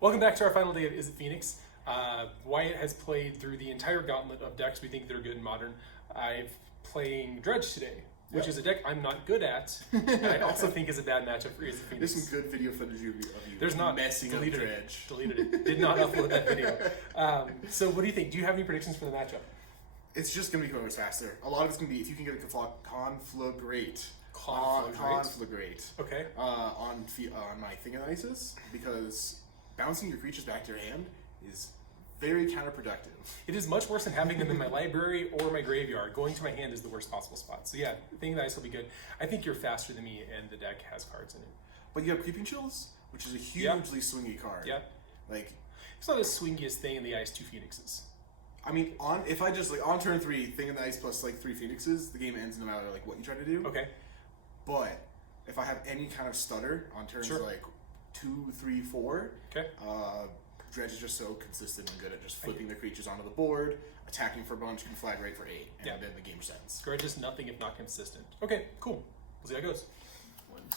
Welcome back to our final day of Izzet Phoenix. Wyatt has played through the entire gauntlet of decks we think they're good in Modern. I'm playing Dredge today, which is a deck I'm not good at, and I also think is a bad matchup for Izzet Phoenix. There's some good video footage of you There's not messing up Dredge. Deleted it. Did not upload that video. So what do you think? Do you have any predictions for the matchup? It's just going to be always faster. A lot of it's going to be if you can get a Conflagrate. Conflagrate. Okay. On my Thing of Ices, because bouncing your creatures back to your hand is very counterproductive. It is much worse than having them in my library or my graveyard. Going to my hand is the worst possible spot. So yeah, Thing of Ice will be good. I think you're faster than me, and the deck has cards in it. But you have Creeping Chills, which is a hugely swingy card. Yeah. Like, it's not the swingiest thing in the Ice 2 Phoenixes. I mean, if I just on turn 3, Thing in the Ice plus 3 Phoenixes, the game ends no matter what you try to do. Okay. But if I have any kind of stutter on turns 2, 3, 4, okay. Dredge is just so consistent and good at just flipping the creatures onto the board, attacking for a bunch, Conflagrate for 8, and then the game sends. Dredge is nothing if not consistent. Okay, cool. We'll see how it goes.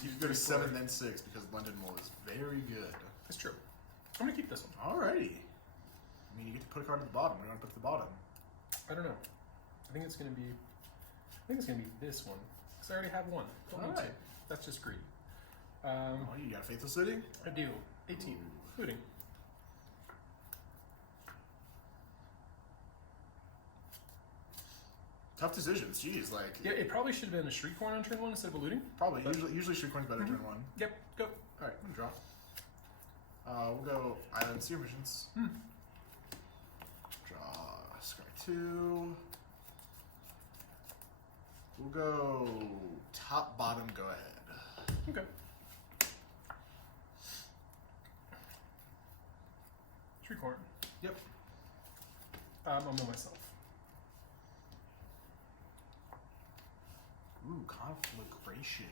You can go to 7 then 6 because London Mole is very good. That's true. I'm gonna keep this one. Alrighty. I mean, you get to put a card at the bottom. What do you want to put at the bottom? I don't know. I think it's gonna be this one. Because I already have one. Don't need to. That's just greed. Oh, you got a Faithful City? I do. 18. Including. Tough decisions. Jeez, Yeah, it probably should have been a Shriekhorn on turn 1 instead of eluding. Probably. Usually Shriekhorn's better turn 1. Yep, go. Alright, I'm gonna draw. We'll go Island Seer Missions. Draw Sky 2. We'll go top, bottom, go ahead. Okay. Shriekhorn. Yep. I'll know myself. Ooh, Conflagration.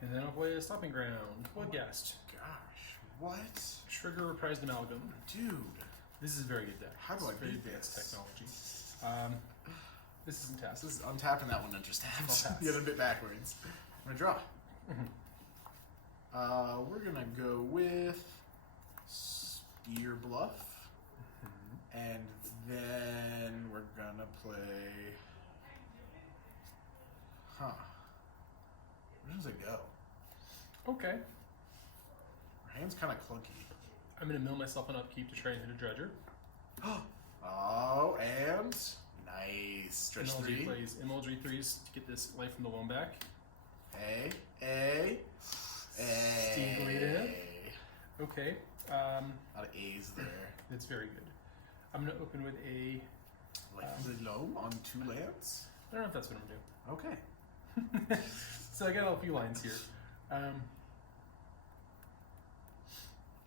And then I'll play a Stomping Ground. Bloodghast. Gosh, what? Trigger Reprised Amalgam. Dude. This is a very good deck. How do I very beat advanced this? technology. This isn't tapped. I'm tapping that one under taps. I'll pass. You had a bit backwards. I'm gonna draw. We're gonna go with Spear Bluff. And then we're gonna play. Where does it go? Okay. Our hand's kind of clunky. I'm going to mill myself on upkeep to try and hit a Dredger. Oh, and nice. Stretch 3. Plays Imulgy 3s to get this life from the loam back. Steam Bleed. Okay. A lot of A's there. That's very good. I'm going to open with a... Life from the loam on 2 lands? I don't know if that's what I'm Okay. doing. So I got a few lines here.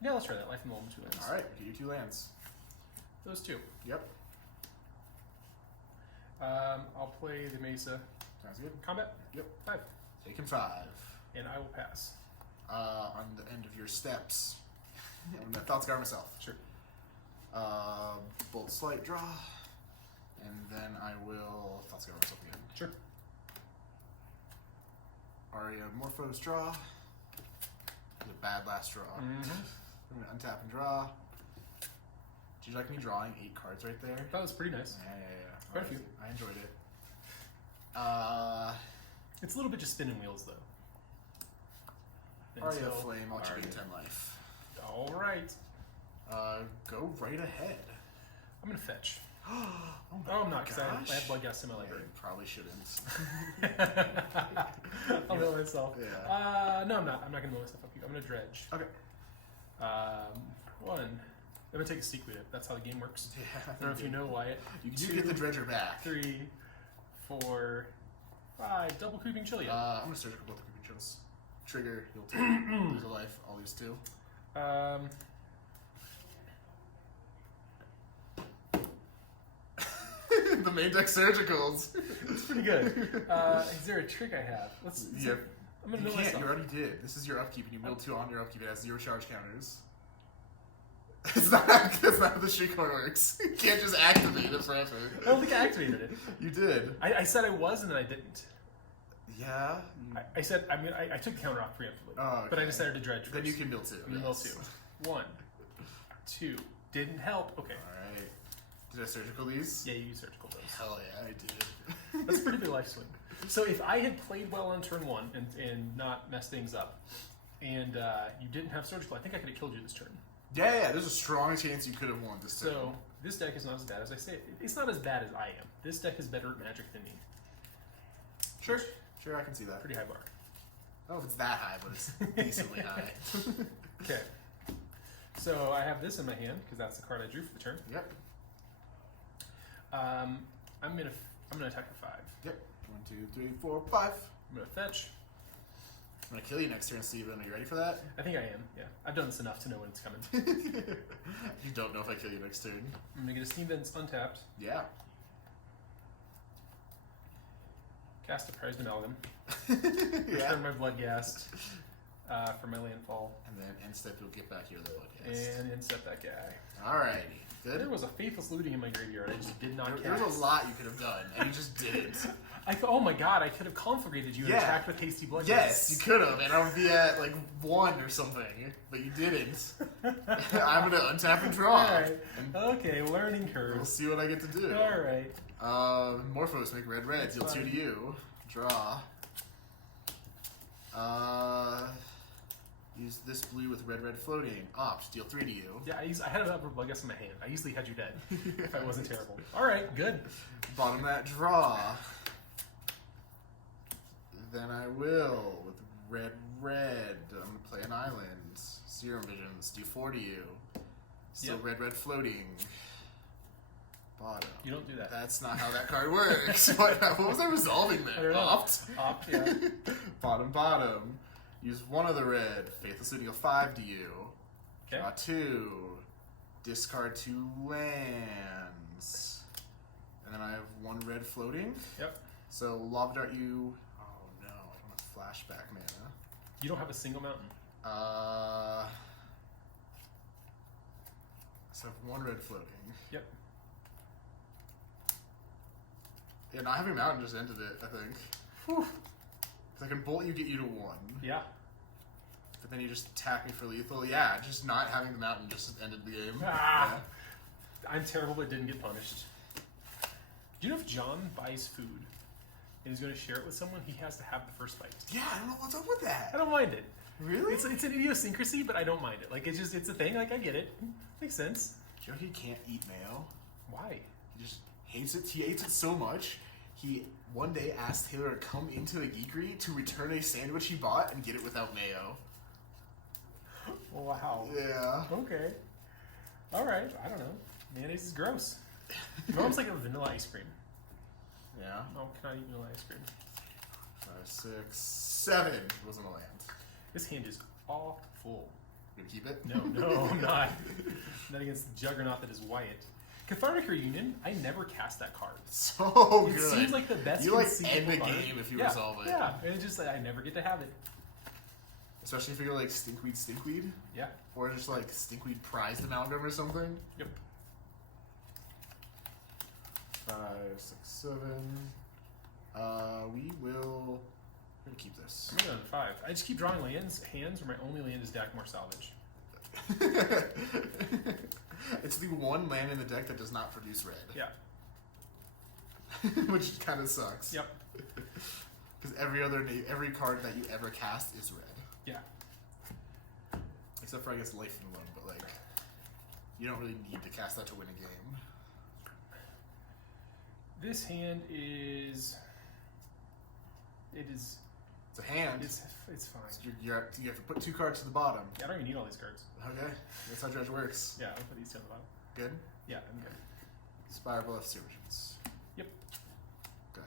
Yeah, let's try that. Life from the loam, 2 lands. Alright, get your 2 lands. Those 2. Yep. I'll play the Mesa. Sounds good. Combat? Yep. 5. Taking 5. And I will pass. On the end of your steps. I'm gonna Thoughts Guard myself. Sure. Bolt Slight draw. And then I will Thoughts Guard myself again. Sure. Aria Morphos draw. The bad last draw. Mm-hmm. I'm gonna untap and draw. Did you like me drawing 8 cards right there? That was pretty nice. Yeah. Quite a few. I enjoyed it. It's a little bit just spinning wheels, though. Aria Flame, I'll let you get 10 life. All right. Go right ahead. I'm going to fetch. Oh, I'm not, because I have Bloodghast in my library. You probably shouldn't. I'll mill myself. Yeah. No, I'm not. I'm not going to mill myself up. I'm going to Dredge. Okay. 1. I'm going to take a Sequid. That's how the game works. Yeah, I don't know if you know, Wyatt. You do get the Dredger back. 3, 4, 5. Double Creeping Chillia. I'm going to search both the Creeping Chills. Trigger, you'll take, lose a life, I'll lose 2. The main deck Surgicals. It's pretty good. Is there a trick I have? I'm gonna mill myself. You already did. This is your upkeep, and you milled 2 on your upkeep. It has 0 charge counters. That's not how the Shriekhorn works. You can't just activate it forever. I don't think I activated it. You did. I said I was, and then I didn't. Yeah. I said I took the counter off preemptively. Oh, okay. But I decided to Dredge first. Then you can mill 2. You mill 2. 1, 2. Didn't help. Okay. Alright. Did I surgical these? Yeah, you use surgical those. Hell yeah, I did. That's a pretty big life swing. So if I had played well on turn 1 and not messed things up, and you didn't have surgical, I think I could have killed you this turn. Yeah, there's a strong chance you could have won this turn. So this deck is not as bad as I say. It's not as bad as I am. This deck is better at Magic than me. Sure, I can see that. Pretty high bar. I don't know if it's that high, but it's decently high. Okay. So I have this in my hand because that's the card I drew for the turn. Yep. I'm gonna attack for 5. Yep. 1, 2, 3, 4, 5. I'm gonna fetch. I'm gonna kill you next turn, Steven. Are you ready for that? I think I am. Yeah, I've done this enough to know when it's coming. You don't know if I kill you next turn. I'm gonna get a Steam Vents untapped. Yeah. Cast a Prized Amalgam. Yeah. Return my Bloodghast for my landfall. And then end step, you'll get back here the Bloodghast. And inset that guy. Alrighty. Good. There was a Faithless Looting in my graveyard. I just did not cast. There was a lot you could have done, and you just didn't. Oh my god, I could have conflagrated you and attacked with Hasty Bloodghast. Yes, you could have, and I would be at like 1 or something, but you didn't. I'm gonna untap and draw. Alright. Okay, learning curve. We'll see what I get to do. Alright. Morphos make red, deal 2 to you. Draw. Use this blue with red floating. Opt, deal 3 to you. Yeah, I had an upper Bloodghast in my hand. I easily had you dead if I wasn't terrible. Alright, good. Bottom that draw. Then I will with red. I'm gonna play an island. Serum Visions, do 4 to you. Still Yep. red floating. Bottom. You don't do that. That's not how that card works. What was I resolving there? I don't know. Opt. Opt, yeah. Bottom. Use 1 of the red. Faithless Looting, 5 to you. Okay. Draw 2. Discard 2 lands. And then I have 1 red floating. Yep. So Lava Dart you. Oh no, I don't have flashback mana. You don't have a single mountain. So I have 1 red floating. Yep. Yeah, not having mountain just ended it, I think. Whew. If I can bolt you, get you to 1. Yeah. But then you just attack me for lethal. Yeah, just not having the mountain just ended the game. Ah. I'm terrible but didn't get punished. Do you know if John buys food and is going to share it with someone, he has to have the first bite? Yeah, I don't know what's up with that. I don't mind it. Really? It's an idiosyncrasy, but I don't mind it. Like, it's a thing. Like, I get it. Makes sense. Do you know he can't eat mayo? Why? He just hates it. He hates it so much. He one day asked Taylor to come into the geekery to return a sandwich he bought and get it without mayo. Wow. Yeah. Okay. All right. I don't know. Mayonnaise is gross. It almost like a vanilla ice cream. Yeah. Oh, can I eat vanilla ice cream? 5, 6, 7 wasn't a land. This hand is awful. You gonna keep it? No, I'm not. Not against the juggernaut that is Wyatt. Cathartic Reunion, I never cast that card. So It good. seems like the best You like conceivable end the card. game if you Yeah, resolve it. Yeah, and it's just like I never get to have it. Especially if you go like Stinkweed. Yeah. Or just like Stinkweed Prized Amalgam or something. Yep. 5, 6, 7. We're gonna keep this. I'm going to 5. I just keep drawing hands where my only land is Dakmor Salvage. It's the one land in the deck that does not produce red. Yeah. Which kind of sucks. Yep. Because every card that you ever cast is red. Yeah. Except for, I guess, Life and Loan, but like, you don't really need to cast that to win a game. This hand is. It's a hand. It's fine. So you have to put 2 cards to the bottom. I don't even need all these cards. Okay, that's how Dredge works. Yeah, I'll put these 2 on the bottom. Good? Yeah, I'm good. Spire Bluff Surgeons. Yep. Good.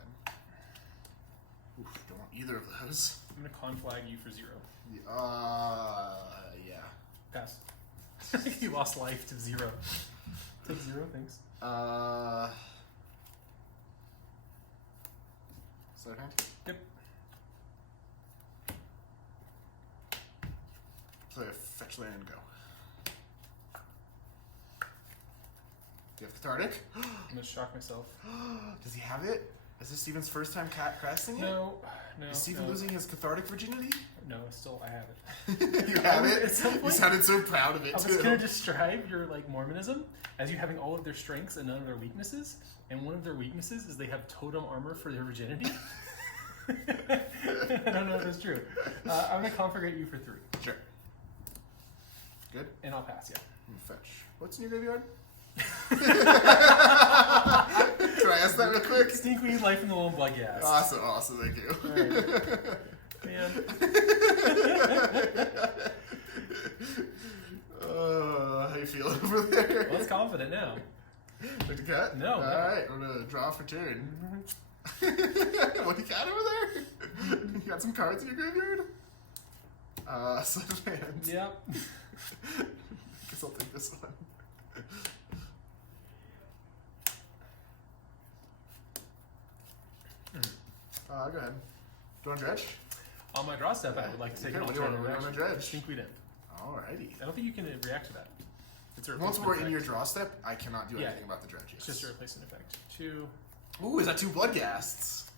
Oof, don't want either of those. I'm going to conflag you for 0. Yeah. Pass. You lost life to 0. Take 0, thanks. Second hand? Yep. Play a fetch land and go. Do you have Cathartic? I'm going to shock myself. Does he have it? Is this Steven's first time casting it? No. Is Steven no. losing his Cathartic virginity? No, still I have it. You have At it? some You point, sounded so proud of it, I was too. going to describe your like Mormonism as you having all of their strengths and none of their weaknesses. And one of their weaknesses is they have totem armor for their virginity. I don't know if that's true. I'm going to configurate you for 3. Sure. Good. And I'll pass, yeah. Fetch. What's in your graveyard? Can I ask that real quick? Stinkweed, Life in the Lone Bloodghast. Awesome, thank you. Man. How you feeling over there? Well, it's confident now. Like the cat? No. Alright, I'm gonna draw for turn. What do you got over there? You got some cards in your graveyard? Sleight of hand. Yep. Guess I'll take this one. Go ahead. Do you want Dredge? On my draw step, I would like to take Okay, an what do you want? alternative What do you want action. to Dredge? Stinkweed in. Alrighty. I don't think you can react to that. It's a Once replacement we're in effect. your draw step, I cannot do Yeah. anything about the Dredges. It's just a replacement effect. 2. Ooh, is that 2 Bloodghasts?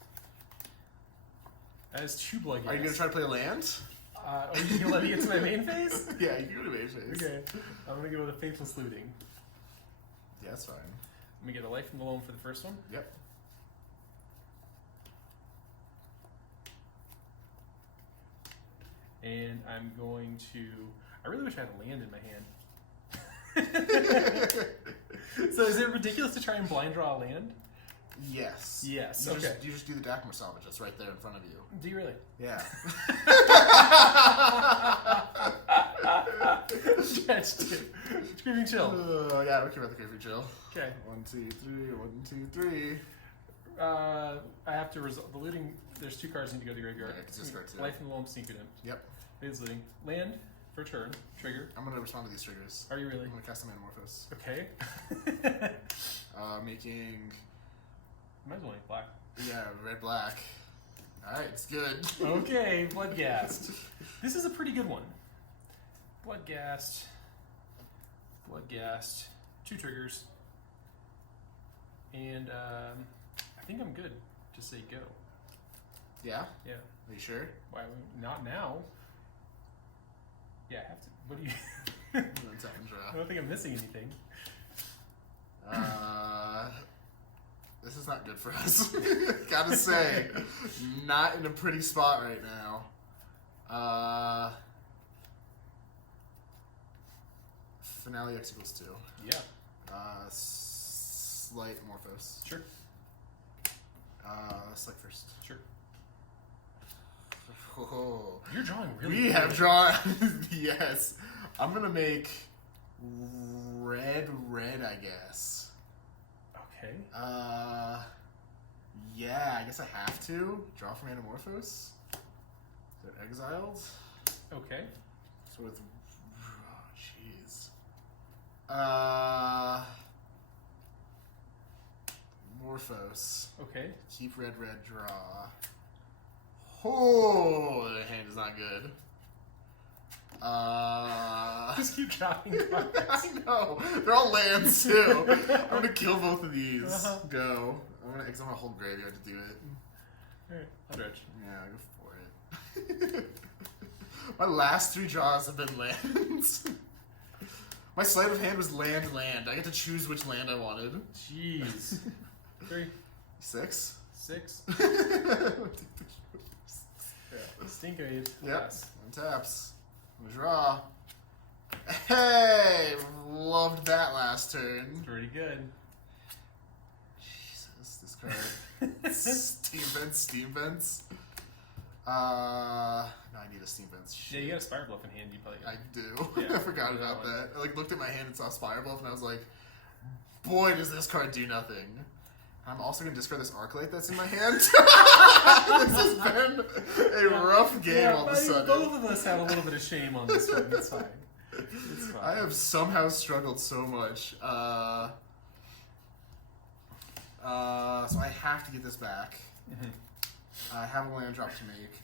That is 2 blood Are you gonna try to play a land? Are you gonna let me get to my main phase? Yeah, you can go to main phase. Okay. I'm gonna go with a Faithless Looting. Yeah, that's fine. Let me get a Life from the Loam for the first one. Yep. And I'm going to... I really wish I had a land in my hand. So is it ridiculous to try and blind draw a land? Yes. Yes, You okay. you just do the Dakmar salvage that's right there in front of you. Do you really? Yeah. Dredge 2. Screaming Chill. Yeah, we can about the Crazy Chill. Okay. 1, 2, 3. 1, 2, 3. I have to resolve the looting. There's 2 cards need to go to the graveyard. Yeah, it's this card too. Life in the Loam, Sneak It in. Yep. It's looting. Land for turn. Trigger. I'm gonna respond to these triggers. Are you really? I'm gonna cast a Metamorphose. Okay. Making. Might as well make black. Yeah, red black. Alright, it's good. Okay, Bloodghast. This is a pretty good one. Bloodghast. 2 triggers. And I think I'm good to say go. Yeah? Yeah. Are you sure? Why? Not now. Yeah, I have to. What do you? One second I draw. don't think I'm missing anything. This is not good for us. Gotta say, not in a pretty spot right now. Finale X equals 2. Yeah. Slight Morphos. Sure. Slight first. Sure. Oh. You're drawing really. We good. have drawn. Yes. I'm gonna make red, I guess. Okay. Yeah, I guess I have to. Draw from Anamorphos. They're exiled. Okay. So with. Oh, jeez. Morphos. Okay. Keep red, draw. Oh, the hand is not good. Just keep drawing cards. I know. They're all lands, too. I'm gonna kill both of these. Go. I'm gonna exile my whole graveyard to do it. Alright, I'll dredge. Yeah, go for it. My last 3 draws have been lands. My sleight of hand was land. I get to choose which land I wanted. Jeez. 3, 6. 6. Yeah. Stinkweed. Yep. Yes. One taps. I'm gonna draw. Hey! Loved that last turn. Pretty good. Jesus, this card. Steam vents. No, I need a steam vents. Yeah, Shit. you got a Spire Bluff in hand. You probably got I do. Yeah. I forgot about that. I looked at my hand and saw Spire Bluff, and I was like, boy, does this card do nothing. I'm also going to discard this Arclight that's in my hand. This has been a rough game all of a sudden. Both of us have a little bit of shame on this one. It's fine. It's fine. I have somehow struggled so much. So I have to get this back. Mhm. I have a land drop to make.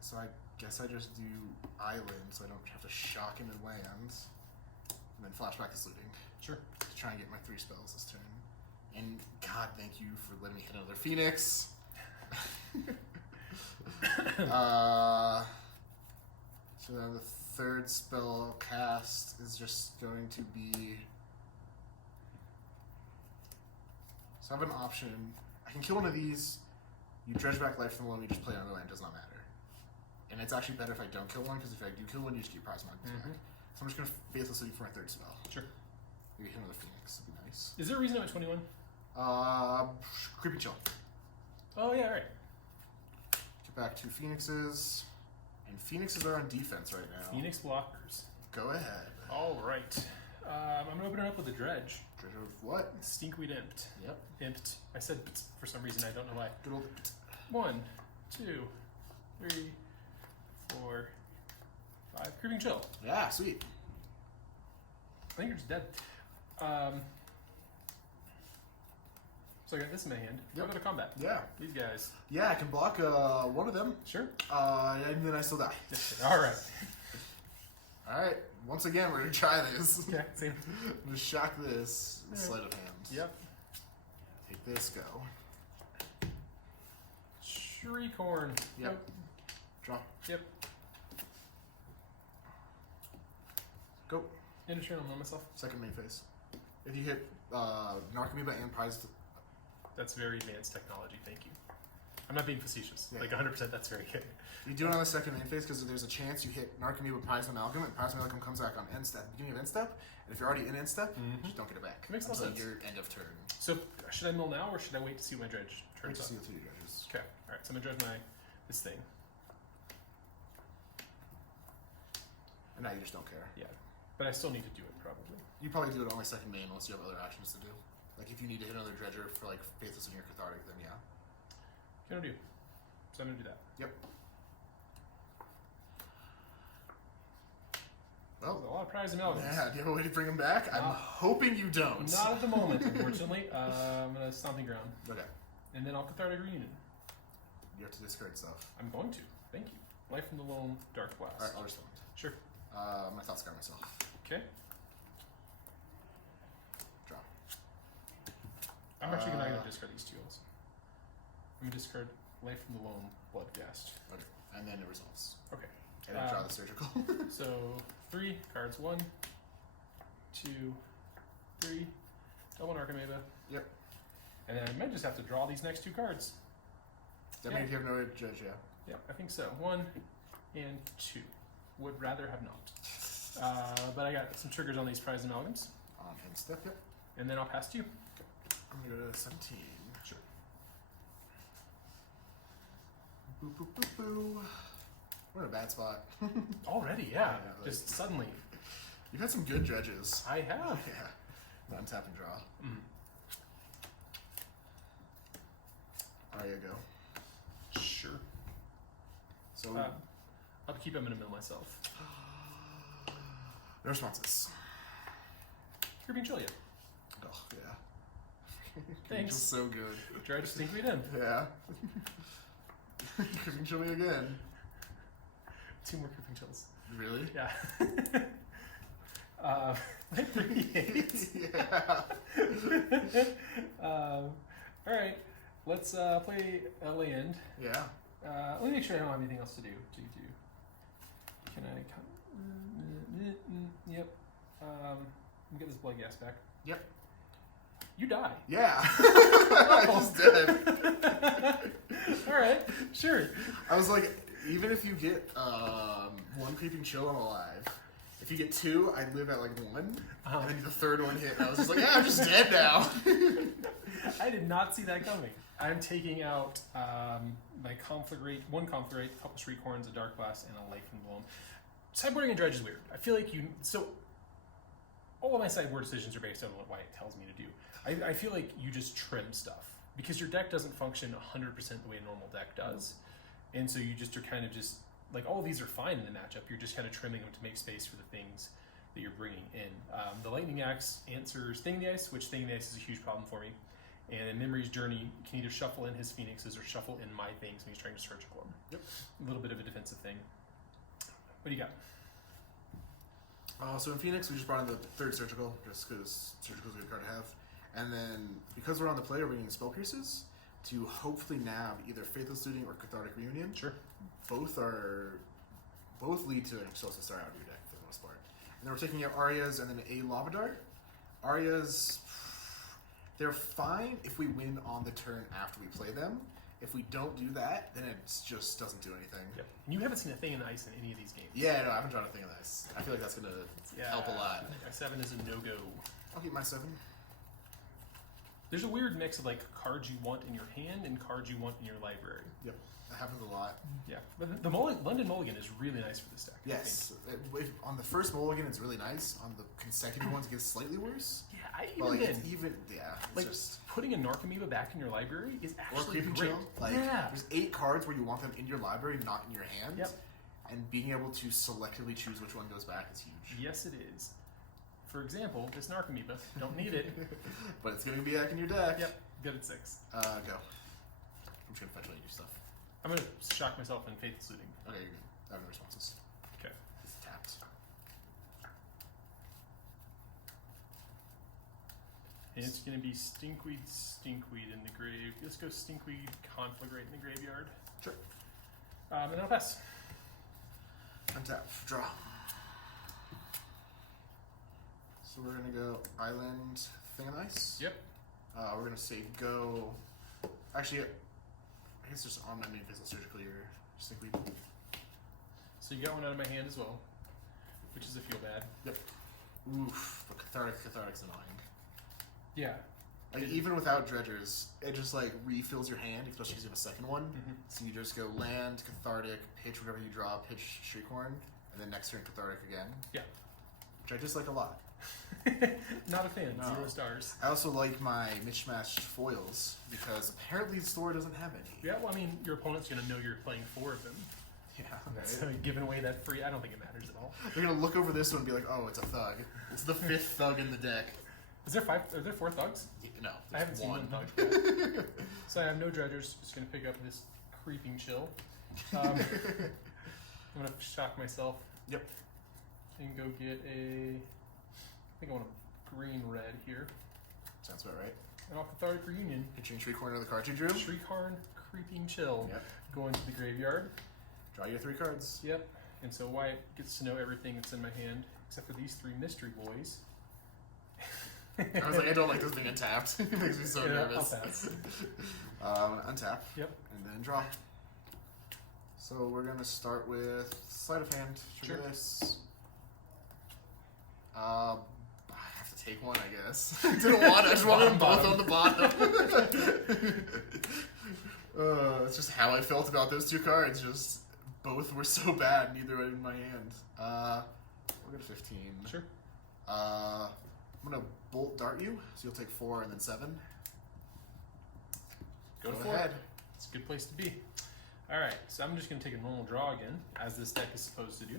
So I guess I just do Island so I don't have to shock into lands. And then flashback is looting. Sure. To try and get my 3 spells this turn. And God, thank you for letting me hit another Phoenix. So then the third spell cast is just going to be. So I have an option. I can kill one of these. You dredge back life from the one. You just play another land. Does not matter. And it's actually better if I don't kill one because if I do kill one, you just get prize marks back. So I'm just gonna Faithless Looting for my third spell. Sure. Maybe hit another Phoenix. That'd be nice. Is there a reason I'm at 21? Creepy Chill. Oh yeah, right. Get back to Phoenixes. And Phoenixes are on defense right now. Phoenix blockers. Go ahead. All right. I'm gonna open it up with a dredge. Dredge of what? Stinkweed Imped. Yep. Imped. I said pt for some reason. I don't know why. Good old. 1, 2, 3, 4, 5. Creeping Chill. Yeah, sweet. I think you're just dead. So I got this in my hand. Yep. Go to combat. Yeah. These guys. Yeah, I can block one of them. Sure. And then I still die. All right. Alright, once again, we're gonna try this. Okay. Same. I'm gonna shock this. Sleight of hand. Yep. Take this, go. Shriekhorn. Yep. Draw. Yep. Go. End of turn. I'll know myself. Second main phase. If you hit Narcomoeba and Prize. That's very advanced technology. Thank you. I'm not being facetious. Yeah. Like 100%. That's very good. You do it on the second main phase because there's a chance you hit Narcomoeba Prize Amalgam, and Prize Amalgam comes back on end step, beginning of end step. And if you're already in end step, you just don't get it back. Makes no until sense. your end of turn. So should I mill now or should I wait to see what my dredge Wait turns to up? see the 2 judges. Okay. All right. So I'm gonna dredge this thing. And now you just don't care. Yeah. But I still need to do it probably. You probably do it on my second main unless you have other actions to do. Like if you need to hit another dredger for like Faithless in your Cathartic, then yeah. Gonna do. So I'm gonna do that. Yep. There's a Well, lot of prize amalgams. yeah. Do you have a way to bring them back? I'm hoping you don't. Not at the moment, unfortunately. I'm gonna Stomping Ground, Okay. and then I'll Cathartic Reunion. You have to discard stuff. I'm going to. Thank you. Life from the Loam, Dark Blast. All right, I'll respond. Sure. I'm gonna Thought Scar myself. Okay. Draw. I'm actually not gonna discard these 2 also. I'm gonna discard Life from the Loam, Bloodghast. Okay. And then it resolves. Okay. And then draw the surgical. So 3 cards. 1, 2, 3. Double Narcomoeba. Yep. And then I might just have to draw these next 2 cards. That Yeah. means you have no judge, yeah. Yep, I think so. 1 and 2. Would rather have not. But I got some triggers on these prize amalgams. On end step, yep. And then I'll pass to you. I'm gonna go to 17. Sure. Boo, boo, boo, boo. We're in a bad spot. Already, yeah. Yeah, like- Just suddenly. You've had some good judges. I have. Yeah. Untap and draw. Mm. Alright, you go. Sure. So, Upkeep, I'm going to mill myself. no responses. Creeping Chill, yeah. Oh, yeah. Thanks. Just so good. Dredge, Stinkweed in. Yeah. You can show me again. 2 more Creeping Chills. Really? Yeah. 38. Yeah. Alright, let's play a land. Yeah. Let me make sure I don't have anything else to do. Can I come? Yep. Let me get this blood gas back. Yep. You die. Yeah. I just did. Alright, sure. I was like, even if you get 1 creeping chill, I'm alive. If you get 2, I live at like 1. Uh-huh. And then the third one hit, and I was just like, yeah, I'm just dead now. I did not see that coming. I'm taking out my conflict rate, 1 conflict rate, a couple Shriekhorns, a Dark Blast, and a Life from the Loam. Sideboarding and Dredge is weird. I feel like all of my sideboard decisions are based on what Wyatt tells me to do. I feel like you just trim stuff because your deck doesn't function 100% the way a normal deck does, and so you just are kind of just like all of these are fine in the matchup. You're just kind of trimming them to make space for the things that you're bringing in. The Lightning Axe answers Thing in the Ice, which Thing in the Ice is a huge problem for me. And in Memory's Journey, can either shuffle in his Phoenixes or shuffle in my things when he's trying to surgical them. Yep. A little bit of a defensive thing. What do you got? So in Phoenix, we just brought in the 3rd surgical, just because surgical is a good card to have. And then, because we're on the play, we're bringing Spell Pierces. to hopefully nab either Faithless Looting or Cathartic Reunion. Sure. Both lead to an explosive star out of your deck for the most part. And then we're taking out Arias and then a Lava Dart. Arias, they're fine if we win on the turn after we play them. If we don't do that, then it just doesn't do anything. Yep. And you haven't seen a thing in ice in any of these games. Yeah, no, I haven't drawn a thing of this. I feel like that's going to help a lot. My 7 is a no-go. I'll keep my 7. There's a weird mix of like cards you want in your hand and cards you want in your library. Yep, that happens a lot. Yeah, but the London Mulligan is really nice for this deck. Yes, on the first mulligan it's really nice. On the consecutive ones it gets slightly worse. Yeah, It's like just putting a Narcomoeba back in your library is or actually Creeping great. Chill. Like there's 8 cards where you want them in your library, not in your hand. Yep. And being able to selectively choose which one goes back is huge. Yes, it is. For example, this Narcomoeba, don't need it. But it's going to be back in your deck. Yep, good at 6. Go. I'm just going to fetch all your stuff. I'm going to shock myself in Faithless Looting. Okay, you're good. I have no responses. Okay. It's tapped. And it's going to be Stinkweed in the grave. Let's go Stinkweed Conflagrate in the graveyard. Sure. And then I'll pass. Untap. Draw. So we're going to go Island Thing of Ice. Yep. We're going to say go... Actually, I guess just on my main face, surgical your Stinkweed. So you got one out of my hand as well, which is a feel bad. Yep. Oof, but Cathartic's annoying. Yeah. Like, even without Dredgers, it just like refills your hand, especially because you have a second one. Mm-hmm. So you just go land, Cathartic, pitch whatever you draw, pitch Shriekhorn, and then next turn Cathartic again. Yeah. Which I just like a lot. Not a fan. No. 0 stars. I also like my mismatched foils because apparently the store doesn't have any. Yeah, well, I mean, your opponent's going to know you're playing 4 of them. Yeah, So giving away that free, I don't think it matters at all. They're gonna look over this one and be like, "Oh, it's a thug. It's the 5th thug in the deck." Is there 5? Are there 4 thugs? Yeah, no, I haven't seen one thug yet. So I have no dredgers. Just going to pick up this Creeping Chill. I'm going to shock myself. Yep. And go get a... I think I want a green-red here. Sounds about right. And off Cathartic Reunion. Pitching Shriekhorn of the card you drew. Shriekhorn, Creeping Chill. Yep. Going to the graveyard. Draw your 3 cards. Yep. And so Wyatt gets to know everything that's in my hand, except for these 3 mystery boys. I was like, I don't like this being untapped. It makes me so nervous. I'll pass. I'm gonna untap. Yep. And then draw. So we're gonna start with sleight of hand. Sure. This. I have to take one, I guess. I didn't want it. I just wanted them both on the bottom. It's just how I felt about those 2 cards. Just both were so bad, neither were in my hand. We're gonna 15. Sure. I'm gonna bolt dart you, so you'll take 4 and then 7. Go for ahead. it. It's a good place to be. All right, so I'm just going to take a normal draw again, as this deck is supposed to do.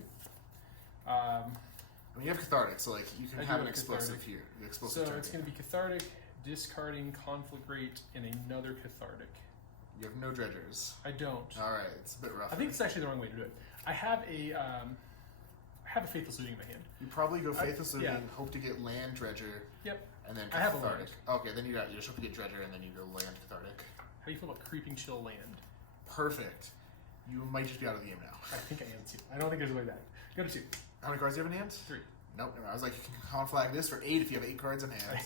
I mean, you have Cathartic, so like you can I have do an have explosive Cathartic. here. The So explosive turn. it's going to be Cathartic, discarding Conflagrate, and another Cathartic. You have no dredgers. I don't. All right, it's a bit rough. I think it's actually the wrong way to do it. I have a Faithless Looting in my hand. You probably go Faithless Looting, yeah. hope to get land dredger, Yep. and then I have a Cathartic. Okay, then you just hope to get dredger, and then you go land Cathartic. How do you feel about Creeping Chill land? Perfect. You might just be out of the game now. I think I am too. I don't think there's a way back. Go to 2. How many cards do you have in hand? 3. Nope. I was like, you can conflag this for 8 if you have 8 cards in hand.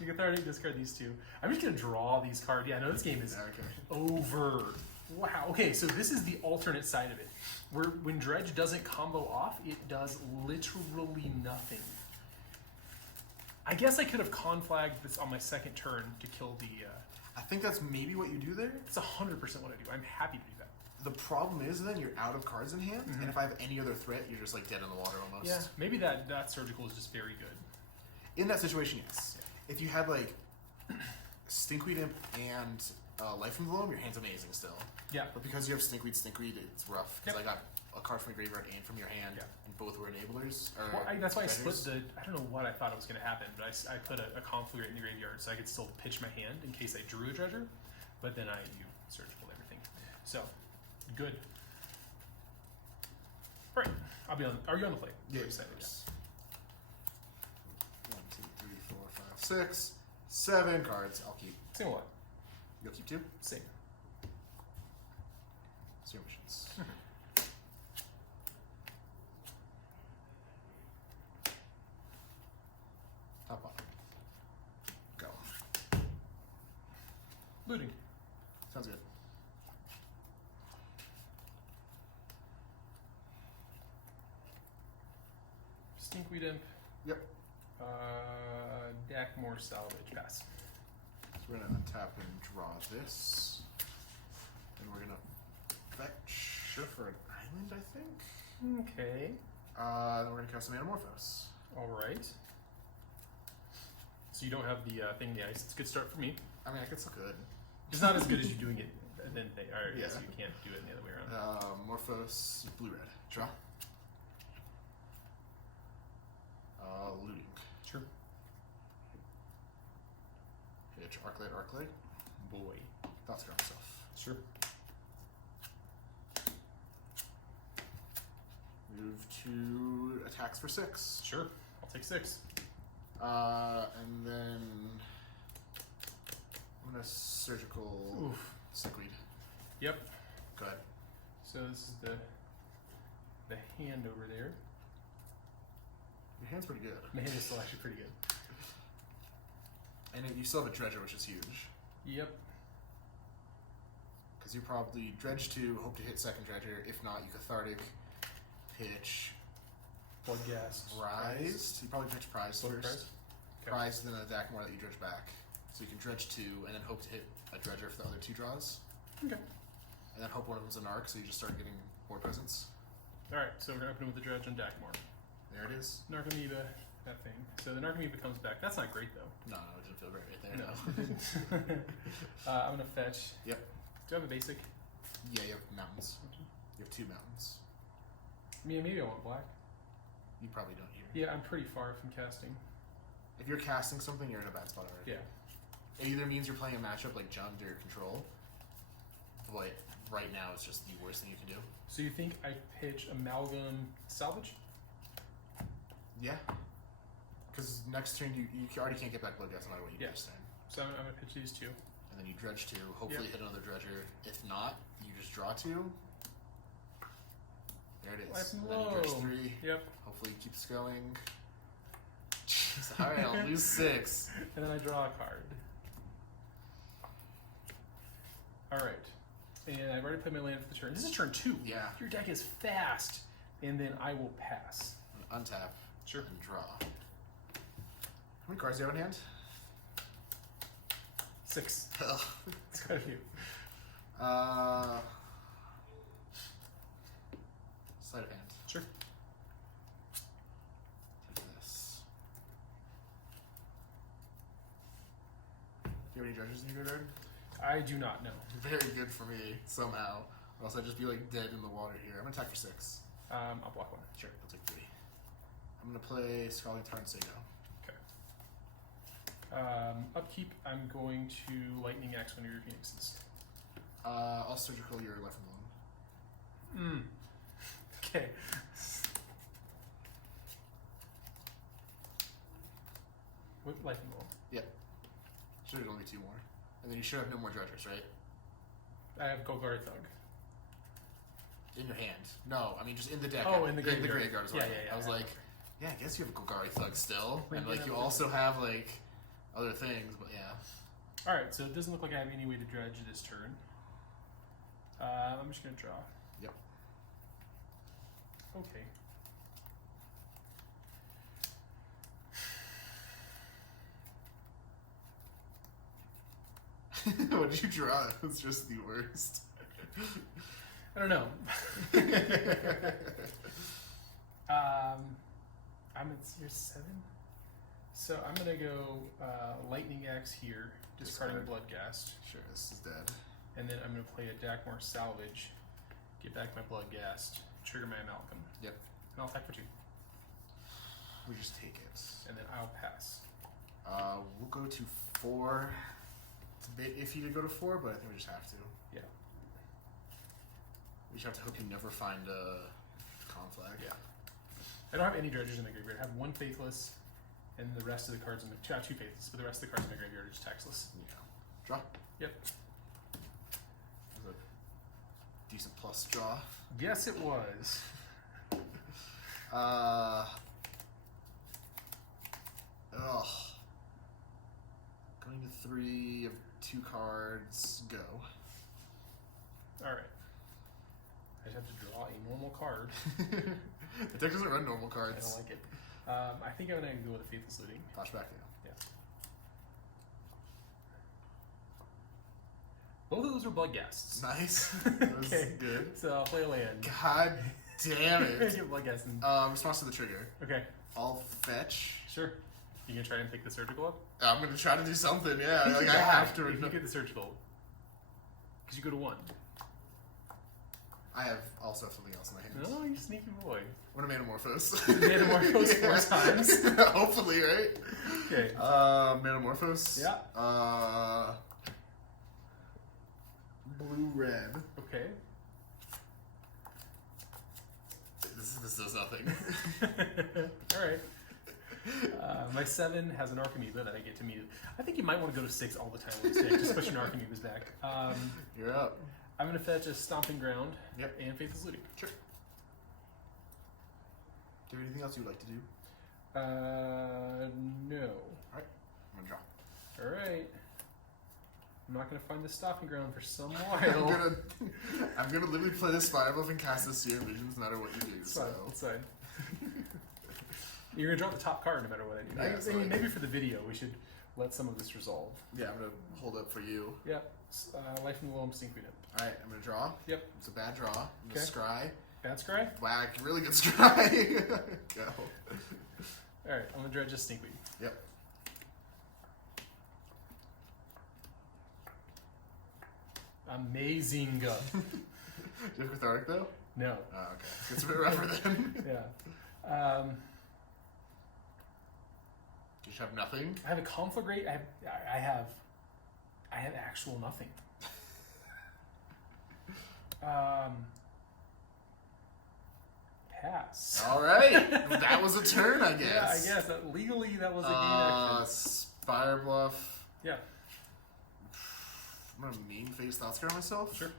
You can already discard these 2. I'm just going to draw these cards. Yeah, no, this game is Okay. over. Wow. Okay, so this is the alternate side of it. Where when Dredge doesn't combo off, it does literally nothing. I guess I could have conflagged this on my second turn to kill the... I think that's maybe what you do there. It's 100% what I do. I'm happy to do that. The problem is then you're out of cards in hand, and if I have any other threat, you're just like dead in the water almost. Yeah, maybe that surgical is just very good. In that situation, yes. Yeah. If you had like Stinkweed Imp and Life from the Loam, your hand's amazing still. Yeah. But because you have Stinkweed, it's rough. Because Yep. I got a card from the graveyard and from your hand, and both were enablers. Well, that's why I split treasures. I don't know what I thought it was going to happen, but I put a Conflagrate in the graveyard so I could still pitch my hand in case I drew a treasure, but then I surgical everything. So, good. All right, are you on the plate? Yeah. We're excited, yeah. 1, 2, 3, 4, 5, 6, 7 cards. I'll keep. Single one. You'll keep 2. Same. Zero missions. Top bottom. Go. Looting. Sounds good. Stinkweed Imp. Yep. Dackmore Salvage. Pass. So we're gonna untap and draw this. And we're gonna fetch for an island, I think. Okay. Then we're gonna cast some Anamorphose. Alright. So you don't have the thing the ice. It's a good start for me. I mean, I could still could. It's not as good as you doing it and then thing. Or Yeah. yes, you can't do it the other way around. Morphos, blue red. Draw. Looting. Sure. Pitch, Arclight. Boy. Thoughts around himself. Sure. Move to attacks for 6. Sure. I'll take 6. And then I'm gonna surgical Oof. stickweed. Yep. Go ahead. So this is the hand over there. Your hand's pretty good. My hand is still actually pretty good. And you still have a dredger, which is huge. Yep. Because you probably dredge 2, hope to hit second dredger. If not, you cathartic, pitch, Bloodghast. prized. You probably pitch prized Blood first. prize. Okay. Prized, then a deck more that you dredge back. So you can dredge 2 and then hope to hit a dredger for the other 2 draws. Okay. And then hope one of them's an arc, so you just start getting board presence. Alright, so we're gonna open with the Dredge on Dackmore. There it is. Narcomoeba, that thing. So the Narcomoeba comes back. That's not great though. No, it didn't feel great right there. No, it didn't. I'm gonna fetch. Yep. Do I have a basic? Yeah, you have mountains. You have 2 mountains. Maybe I want black. You probably don't here. Yeah, I'm pretty far from casting. If you're casting something, you're in a bad spot already. Yeah. It either means you're playing a matchup like Jund or Control, but right now it's just the worst thing you can do. So you think I pitch Amalgam Salvage? Yeah. Because next turn you already can't get back Bloodghast no matter what you do Yeah. this turn. So I'm gonna pitch these 2. And then you dredge 2, hopefully Yep. hit another dredger. If not, you just draw 2. There it is. Life And then you dredge low. 3. Yep. Hopefully it keeps going. Jeez, alright, I'll lose 6. And then I draw a card. Alright. And I've already played my land for the turn. This is turn 2. Yeah. Your deck is fast. And then I will pass. Untap. Sure. And draw. How many cards do you have in hand? 6. Ugh. It's quite a few. Sleight of hand. Sure. Take this. Do you have any dredges in your graveyard? I do not know. Very good for me, somehow. Or else I'd just be like dead in the water here. I'm gonna attack for 6. I'll block 1. Sure, I'll take 3. I'm gonna play Scalding Tarn Sago. Okay. Upkeep, I'm going to Lightning Axe one of your Phoenixes. I'll surgical your Life and Bloom. Okay. What Life and Bloom? Yep. Should only be 2 more. And then you should have no more dredgers, right? I have Golgari Thug. In your hand. No, I mean just in the deck. Oh, in the graveyard. graveyard. Is what Yeah, yeah, yeah. I was like, yeah, I guess you have a Golgari Thug still. Bring And it like up you with also have like other things, but yeah. Alright, so it doesn't look like I have any way to dredge this turn. I'm just going to draw. Yep. Okay. What did you draw? It's just the worst. I don't know. I'm at year 7. So I'm going to go Lightning Axe here, discarding Discard. Bloodghast. Sure, this is dead. And then I'm going to play a Dackmore Salvage, get back my Bloodghast, trigger my Amalgam. Yep. And I'll attack for 2. We just take it. And then I'll pass. We'll go to 4. It's a bit iffy to go to 4, but I think we just have to. Yeah. We just have to hope you never find a conflag. Yeah. I don't have any dredges in the graveyard. I have 1 Faithless, and the rest of the cards in the... 2 Faithless, but the rest of the cards in the graveyard are just textless. Yeah. Draw. Yep. decent plus draw. Yes, it was. Going to 3 of 2 cards. Go. All right. I just have to draw a normal card. The deck doesn't run normal I cards. don't like it. I think I'm gonna go with a Faithless Looting. Flashback. Yeah. Both of those were Bloodghasts. Nice. That was Okay. good. So I'll play a land. God damn it. Get Bloodghast and... Response to the trigger. Okay. I'll fetch. Sure. You gonna try and pick the Surgical up? I'm gonna try to do something. Yeah, You like can I die have to. if you get the Surgical. Because you go to 1. I have also have something else in my hands. Oh, you sneaky boy. I'm gonna Manamorphose. Manamorphose 4 times. Hopefully, right? Okay. Manamorphose. Yeah. Blue red. Okay. This does nothing. Alright. My 7 has an Archimedes that I get to meet. I think you might want to go to 6 all the time with this deck, just push an Archimedes back. You're up. I'm going to fetch a Stomping Ground. Yep. And Faithless Looting. Sure. Do you have anything else you'd like to do? No. Alright. I'm gonna draw. Alright. I'm not going to find the Stomping Ground for some I'm while. gonna literally play this Firebluff and cast this Seer Visions no matter what you do. It's So fine. It's fine. You're going to draw the top card no matter what I do. Yeah, I mean, maybe for the video, we should let some of this resolve. yeah, I'm gonna hold up for you. Yep. Life in the Loam, Stinkweed Imp. Alright, I'm gonna draw. Yep. It's a bad draw. I'm gonna Okay. scry. Bad Scry? Whack, really good scry. Go. Alright, I'm going to dredge a Stinkweed. Yep. Amazing. Do you have Cathartic though? No. Oh, okay. It's a bit rougher then. Yeah. You should have nothing. I have a Conflagrate. I have actual nothing. Pass. Alright. That was a turn, I guess. Yeah, I guess. Legally, that was a game action. Spire Bluff. Yeah, I'm gonna main phase Thoughtscar myself. sure.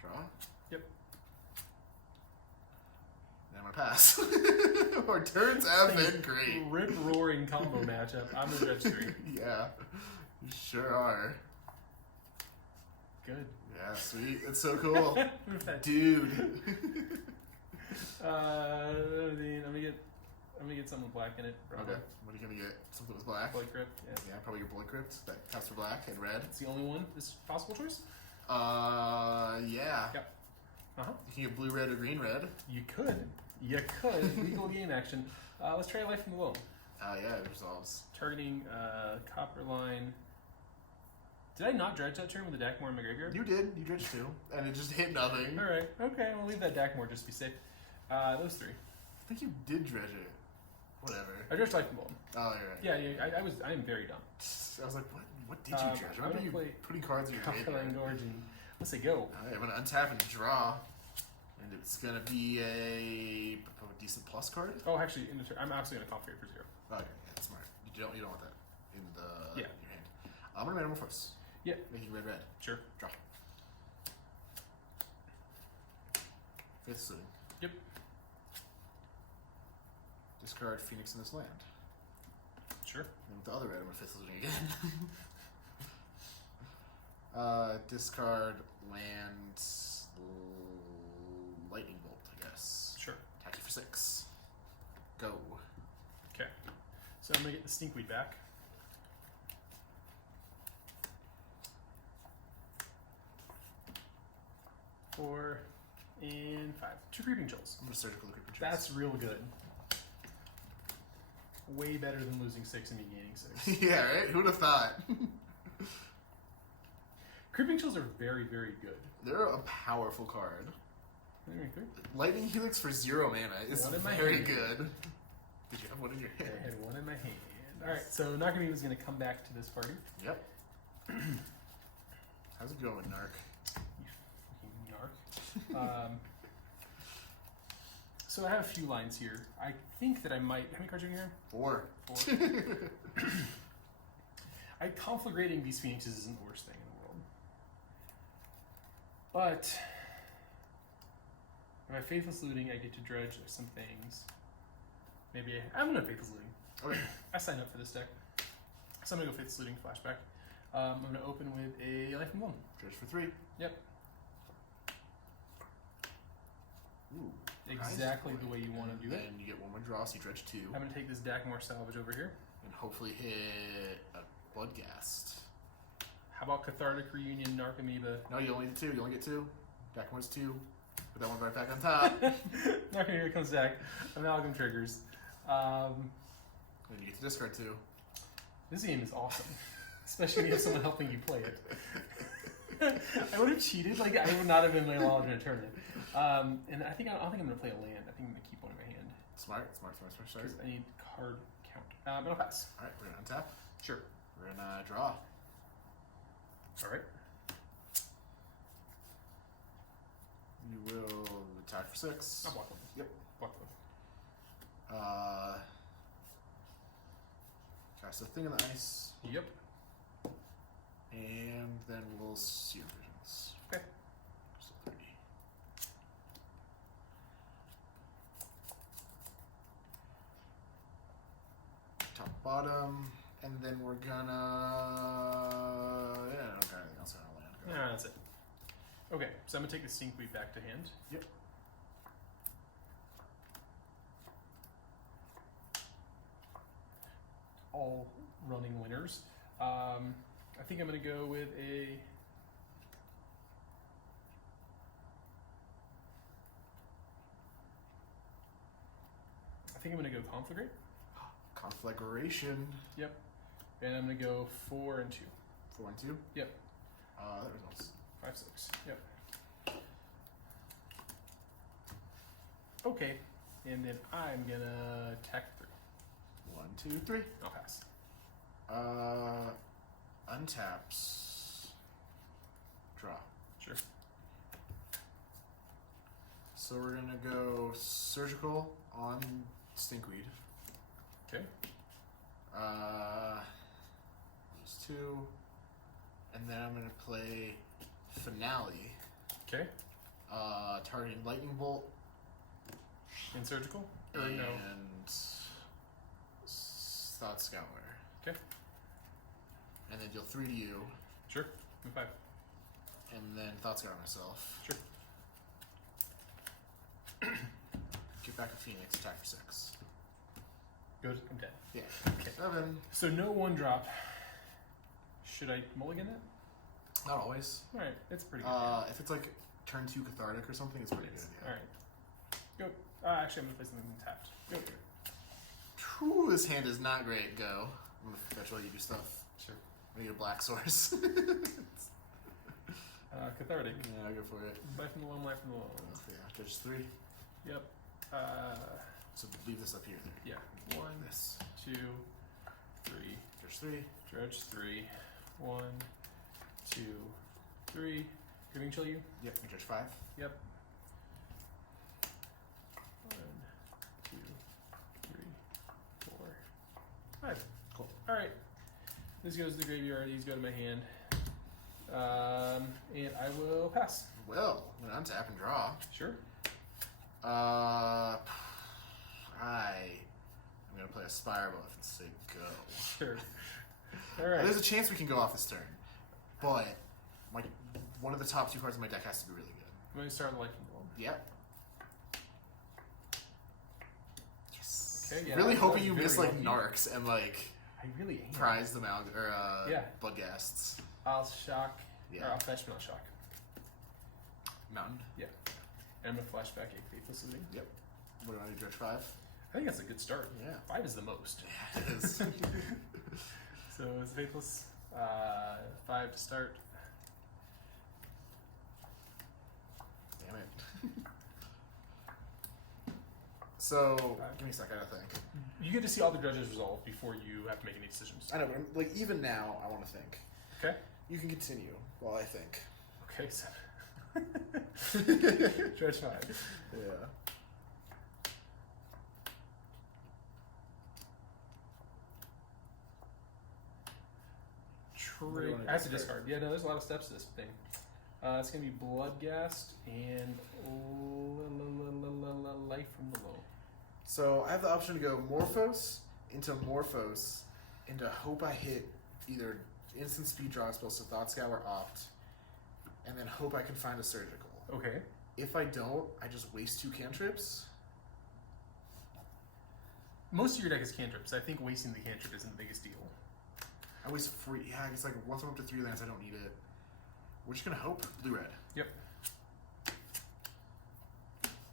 Draw. Yep. And I'm gonna pass. Our turns have been great. Rip-roaring combo matchup. I'm going to dredge 3. Yeah. You sure are. Good. Yeah, sweet. It's so cool. Move that. Dude. Let me get something with black in it. Probably. Okay. What are you gonna get? Something with black? Blood Crypt. Yeah. Yeah, probably your Blood Crypt. That counts for black and red. It's the only one. This possible choice. Yeah. Yep. Uh huh. You can get blue red or green red. You could. Legal game action. Let's try Life in the Loam. Yeah, it resolves. Targeting Copper Line. Did I not dredge that turn with the Dakmor in my graveyard? You did. You dredged two, and it just hit nothing. All right. Okay. I'll leave that Dakmor just to be safe. Those 3. I think you did dredge it. Whatever. I dredged Life in the Loam. Oh, you're right. Yeah. I am very dumb. I was like, what did you dredge? I I'm remember gonna you play putting cards in your Copper Line graveyard. Gorge and let's say go. Alright, I'm gonna untap and draw, and it's gonna be a decent plus card. Oh, actually, in the turn, I'm absolutely gonna configure for 0. Okay, yeah, that's smart. You don't want that in Yeah. in your hand. I'm gonna Metamorphose. Yeah. Making red. Sure. Draw. Fifth Suiting. Yep. Discard Phoenix in this land. Sure. And with the other red, I'm gonna fifth Suiting again. Discard land Lightning Bolt, I guess. Sure. Attack you for 6. Go. Okay. So I'm gonna get the Stinkweed back. Four and 5. 2 Creeping Chills. I'm gonna Surgical the Creeper Chills. That's real good. Way better than losing 6 and me gaining 6. yeah, right? Who'd have thought? Creeping Chills are very, very good. They're a powerful card. Okay. Lightning Helix for 0 mana is One in my very hand. good. Did you have one in your I hand? had 1 in my hand. Alright, so Nakami was gonna come back to this party. Yep. How's it going, Narc? You fucking narc. So I have a few lines here. I think that I might. How many cards are in here? 4. 4. Conflagrating these Phoenixes isn't the worst thing in the world. But if I Faithless Looting, I get to dredge some things. Maybe I'm gonna Faithless Looting. Okay. I signed up for this deck. So I'm gonna go Faithless Looting flashback. I'm gonna open with a Life and Loam. Dredge for 3. Yep. Ooh. Exactly nice. the way you want to do it. And you get 1 more draw, so you dredge 2. I'm gonna take this Dakmor Salvage over here. And hopefully hit a Bloodghast. How about Cathartic Reunion, Narcomoeba? No, you only need 2. You only get 2. Dakmor's 2. Put that one right back on top. Narcomoeba comes back. Amalgam triggers. And you get to discard 2. This game is awesome, especially when you have someone helping you play it. I would have cheated. Like I would not have been my alternate tournament. And I don't think I'm gonna play a land. I think I'm gonna keep one in my hand. Smart. Because I need card count. But I'll pass. All right, we're gonna untap. Sure. We're gonna draw. All right. You will attack for 6. I'll block them. Yep. Block them. Cast a thing in the ice, Yep. and then we'll Seer Visions. Okay. So 30. Top, bottom, and then we're gonna. Yeah, I don't got anything else on our land. Go. Yeah, that's it. Okay, so I'm gonna take the Stinkweed back to hand. Yep. All running winners. I think I'm gonna go with a. I think I'm gonna go Conflagrate. Conflagration. Yep. And I'm gonna go 4 and 2. 4 and 2. Yep. That results. 5, 6. Yep. Okay. And then I'm gonna attack 3. 1, 2, 3. I'll pass. Untaps. Draw. Sure. So we're gonna go surgical on Stinkweed. Okay. Those 2. And then I'm gonna play Finale. Okay. Targeting Lightning Bolt. And surgical? Or and no? Thought Scour. Okay. And then deal 3 to you. Sure. Move 5. And then Thought Scour myself. Sure. Get back a Phoenix, attack for 6. Good. I'm dead. Yeah. Okay. 7. So no 1-drop. Should I mulligan it? Not always. Alright, it's pretty good. If it's like turn 2 Cathartic or something, it's pretty good. Yeah. Alright. Go. Actually, I'm going to play something tapped. Go. Whew, this hand is not great. Go. I'm gonna fetch while you do stuff. Sure. I'm gonna get a black source. Cathartic. Yeah, I'll go for it. Life from the loam, life from the loam. Yeah, judge 3. Yep. So leave this up here. Yeah. 1, This. 2, 3. Judge 3. Dredge 3. 1, 2, 3. Giving chill you? Yep, you judge 5. Yep. 1, 2, 3, 4, 5. Cool. Alright. This goes to the graveyard, these go to my hand. And I will pass. Well, I'm gonna untap and draw. Sure. I'm gonna play a Spirebolt and say go. Sure. Alright. There's a chance we can go off this turn, but one of the top 2 cards in my deck has to be really good. I'm going to start the life from the loam. Yep. Yes. Okay, yeah, really that hoping was you very miss like lucky. Narcs and like I really am. prize them out or Yeah. Bloodghasts. I'll shock. Yeah. Or I'll fetch, but I'll shock. Mountain. Yeah. And I'm going to flashback a Faithless Looting. Yep. What do I do? Dredge 5. I think that's a good start. Yeah. 5 is the most. Yeah, it is. So it's Faithless. 5 to start. Damn it. So give me a second. I think. You get to see all the dredges resolved before you have to make any decisions. I know, but like even now, I want to think. Okay. You can continue while I think. Okay, so. Dredge 5. Yeah. I have to discard. Yeah, no, there's a lot of steps to this thing. It's going to be Bloodghast and Life from Below. So I have the option to go Morphos into hope I hit either instant speed draw spells, so Thought Scour Opt, and then hope I can find a Surgical. Okay. If I don't, I just waste 2 cantrips. Most of your deck is cantrips. I think wasting the cantrip isn't the biggest deal. I waste 3. Yeah, it's like once I'm up to 3 lands, I don't need it. We're just gonna hope blue-red. Yep.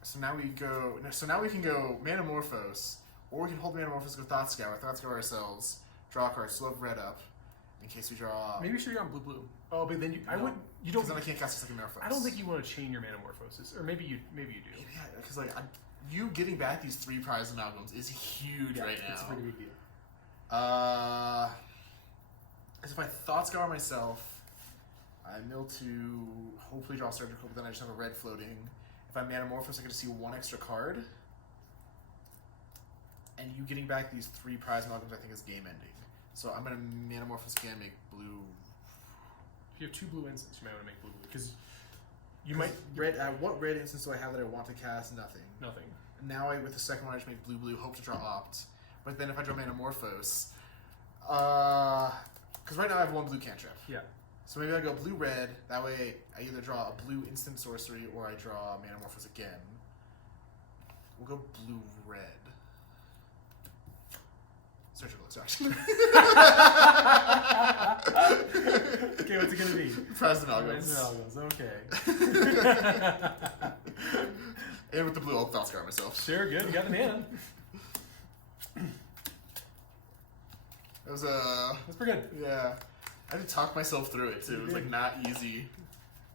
So now we go. So now we can go Manamorphose, or we can hold Manamorphose, go Thought Scour ourselves, draw a card, still have red up, in case we draw. Maybe you should have gone blue. Oh, but then you don't. Because then I can't cast a second Manamorphose. I don't think you want to chain your Manamorphoses, or maybe you do. Yeah, because like you getting back these 3 prize amalgams is huge right now. It's a pretty big deal. Because if I Thought Scour myself, I mill to hopefully draw Surgical, but then I just have a red floating. If I Manamorphose, I get to see 1 extra card. And you getting back these 3 prize amalgams, I think, is game ending. So I'm going to Manamorphose again, make blue. If you have 2 blue instants, you might want to make blue because you Might might red. What red instance do I have that I want to cast? Nothing. nothing. Now with the second one, I just make blue, hope to draw Opt. But then if I draw Manamorphose, because right now I have 1 blue cantrip. Yeah. So maybe I go blue-red. That way I either draw a blue instant sorcery or I draw Manamorphose again. We'll go blue-red. Surgical extraction. Okay, what's it gonna be? Prize amalgams. Okay. And with the blue, I'll Thought Scour myself. Sure, good. You got the mana. It was That's pretty good. yeah. I had to talk myself through it too. It was like not easy.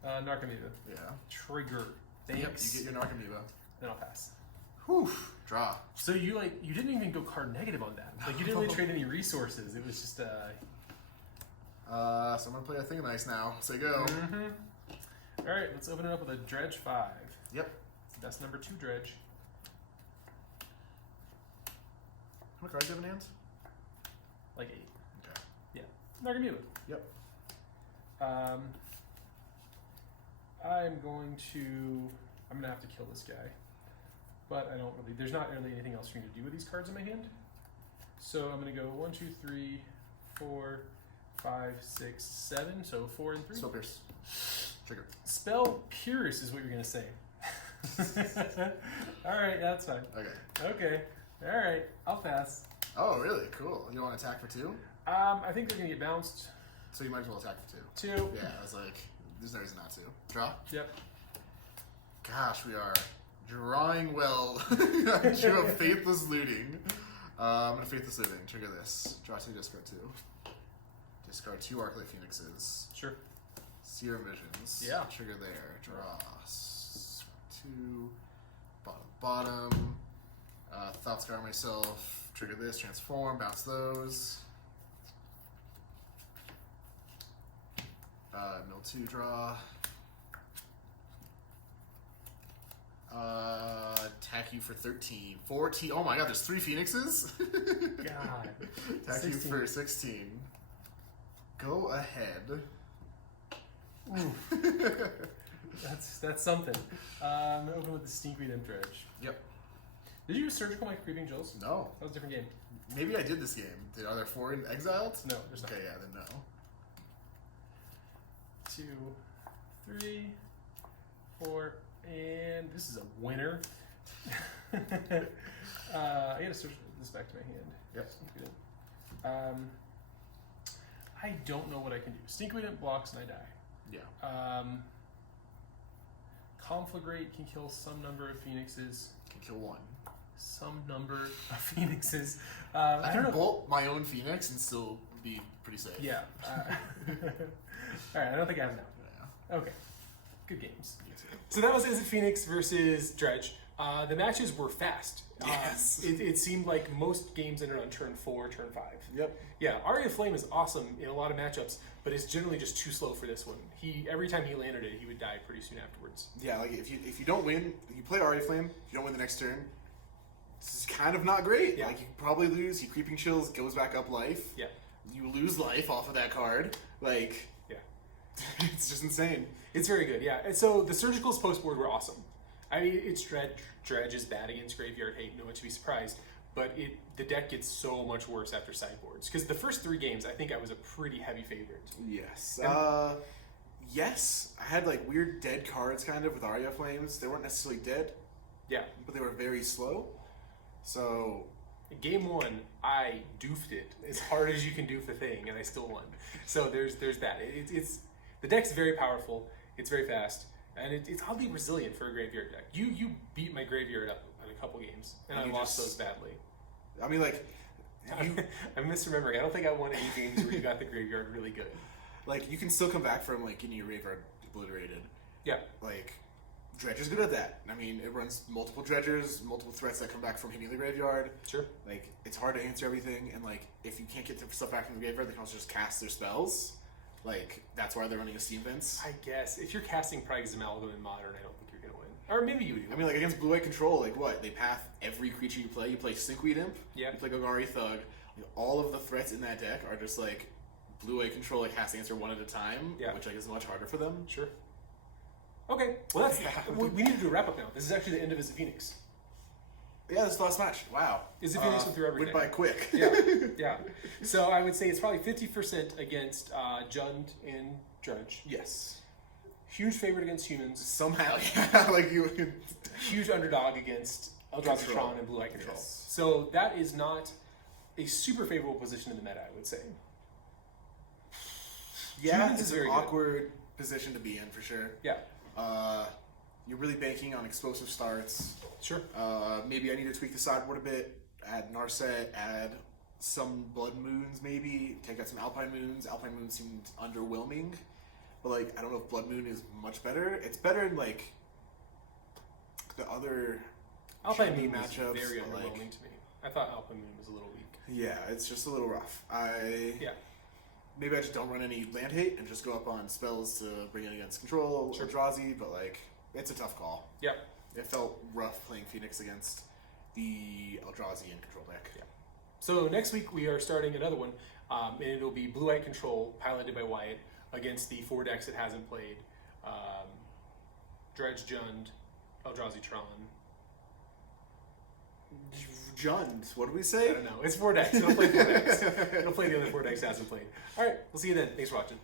Narcomoeba. Yeah. Trigger. Yep, Thanks. you get your Narcomoeba. Then I'll pass. Whew. Draw. So you didn't even go card negative on that. Like you didn't really trade any resources. It was just So I'm gonna play a thing of nice now. Say go. Mm-hmm. All right, let's open it up with a Dredge 5. Yep. It's the best number 2 Dredge. How many cards do you have in hand? Like 8. Okay. Yeah. Narcomoeba. Yep. I'm gonna have to kill this guy. But there's not really anything else for me to do with these cards in my hand. So I'm gonna go 1, 2, 3, 4, 5, 6, 7. So 4 and 3. Spell Pierce. Trigger. Spell Pierce is what you're gonna say. Alright, that's fine. Okay. Alright, I'll pass. Oh, really? Cool. You don't want to attack for 2? I think they're gonna get bounced. So you might as well attack for 2. 2. Yeah, I was like, there's no reason not to. Draw? Yep. Gosh, we are drawing well. I drew a Faithless Looting. I'm going to Faithless Looting. Trigger this. Draw 2, discard 2. Discard 2 Arclight Phoenixes. Sure. Serum Visions. Yeah. Trigger there. Draw 2. Bottom. Thought Scour myself. Trigger this. Transform. Bounce those. Mill 2, draw. Attack you for 13. 14. Oh my god, there's 3 Phoenixes? God. Attack you for 16. Go ahead. That's something. I'm gonna open with the Stinkweed Imp Dredge. Yep. Did you use Surgical Mike Creeping Jewels? No. That was a different game. Maybe I did this game. Are there 4 exiled? No, there's not. Okay, yeah, then no. 2, 3, 4, and this is a winner. I gotta switch this back to my hand. Yep. I don't know what I can do. Stinkweed Imp blocks and I die. Yeah. Conflagrate can kill some number of Phoenixes. Can kill 1. Some number of Phoenixes. I I don't can know. bolt my own Phoenix and still be pretty safe. Yeah. Alright, I don't think I have enough. Yeah. Okay. Good games. So that was Izzet Phoenix versus Dredge. The matches were fast. Yes. It seemed like most games ended on turn 4, turn 5. Yep. Yeah, Aria Flame is awesome in a lot of matchups, but it's generally just too slow for this one. Every time he landed it, he would die pretty soon afterwards. Yeah, like if you don't win, you play Aria Flame. If you don't win the next turn, this is kind of not great. Yeah. Like you probably lose. He Creeping Chills goes back up life. Yeah. You lose life off of that card. Like Yeah. It's just insane. It's very good, yeah. And so the Surgicals post board were awesome. I mean, it's Dredge is bad against Graveyard Hate, no one should be surprised. But the deck gets so much worse after sideboards. Because the first 3 games, I think I was a pretty heavy favorite. Yes. Yes. I had like weird dead cards kind of with Arya Flames. They weren't necessarily dead, Yeah. but they were very slow. So Game 1, I doofed it as hard as you can doof a thing, and I still won. So there's that. It's the deck's very powerful. It's very fast, and it's oddly resilient for a graveyard deck. You beat my graveyard up in a couple games, and I lost those badly. I mean, like, I'm misremembering. I don't think I won any games where you got the graveyard really good. like you can still come back from like getting your graveyard obliterated. Yeah. Like, Dredge is good at that. I mean, it runs multiple dredgers, multiple threats that come back from hitting the graveyard. Sure. Like, it's hard to answer everything, and like, if you can't get stuff back from the graveyard, they can also just cast their spells. Like, that's why they're running a Steam Vince. I guess if you're casting Prague's Amalgam in Modern, I don't think you're gonna win. Or maybe you do. I mean, like, against Blue-White Control, like, what? They path every creature you play. You play Sinkweed Imp. Yeah. You play Golgari Thug. Like, all of the threats in that deck are just, like, Blue-White Control, like, has to answer one at a time. Yeah. Which, like, is much harder for them. Sure. Okay. Well, that's we need to do a wrap up now. This is actually the end of Izzet Phoenix. Yeah, this is the last match. Wow. Izzet Phoenix went through everything. Went by quick. Yeah. Yeah. So I would say it's probably 50% against Jund and Dredge. Yes. Huge favorite against humans. Somehow, yeah. Like, you... Huge underdog against Eldrazi Control. Tron and Blue-Eye Control. Yes. So that is not a super favorable position in the meta, I would say. Yeah, Humans it's is an very good. awkward position to be in, for sure. Yeah. You're really banking on explosive starts. Sure. Maybe I need to tweak the sideboard a bit. Add Narset, add some Blood Moons, maybe. Take out some Alpine Moons. Alpine Moons seemed underwhelming. But, like, I don't know if Blood Moon is much better. It's better in, like, the other Alpine shiny Moon was matchups. very but, underwhelming like, to me. I thought Alpine Moon was a little weak. yeah, it's just a little rough. Yeah. Maybe I just don't run any land hate and just go up on spells to bring in against control Sure. or Eldrazi, but, like, it's a tough call. Yeah. It felt rough playing Phoenix against the Eldrazi and control deck. Yeah. So next week we are starting another one, and it'll be Blue-Eye Control, piloted by Wyatt, against the 4 decks it hasn't played. Dredge, Jund, Eldrazi Tron. Jund, what did we I say? don't know. It's 4 decks. It'll play 4 decks. It'll play the other 4 decks it hasn't played. All right. We'll see you then. Thanks for watching.